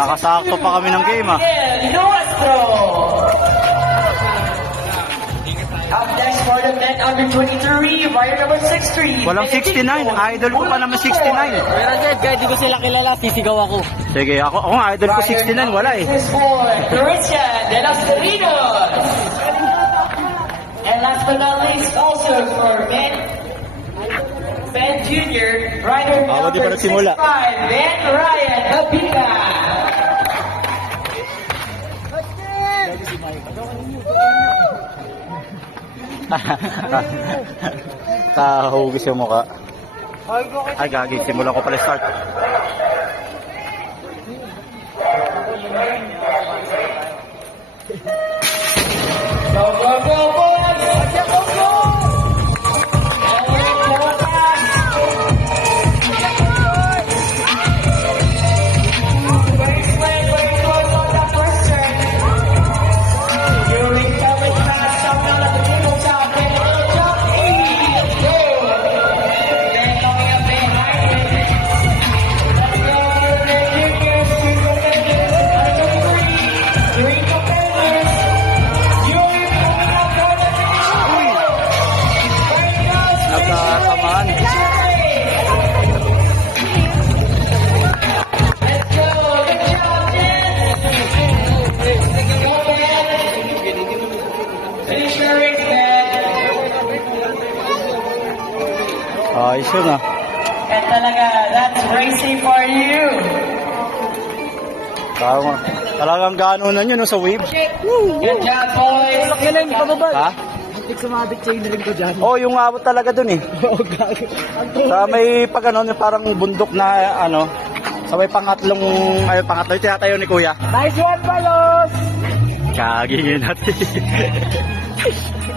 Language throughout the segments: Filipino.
Nakasakto pa kami ng game, ah. Nuestro. Up next for the men under 23, rider number 63. Walang 69. Idol ko pa naman 69. Pero Jed, kahit di ko sila kilala, sisigaw ako. Sige, ako nga, idol ko 69. Wala eh. This is for Christian de los Terinos. And last but not least, also for Ben Jr., rider Di pa number nagsimula. 65, Ben Ryan Abita. Kahugis yung mukha. Ay, gagi. Simulan ko pala start. Go, go, go, boys! Go, go! Nagkakamaan. Ayos yun, ah. And talaga, that's racing for you. Talagang ganunan yun, no, sa wave. Good job, boys. Kailan yung pababa? Ha? Antik sumabit chain ring ko dyan. Oh, yung abot talaga dun eh. Sa may pag ano, parang bundok na ano, sa may pangatlo yung tinatayo ni Kuya. Nice one, Palos! Kagingin natin.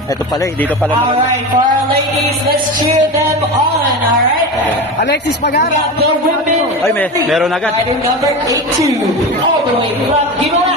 Ito pala eh, dito pala maganda. Alright, for our ladies, let's cheer them on, alright? Alexis Pagara! We got the women. Ay, meron agad. Rider number 82, all the way from Gimala.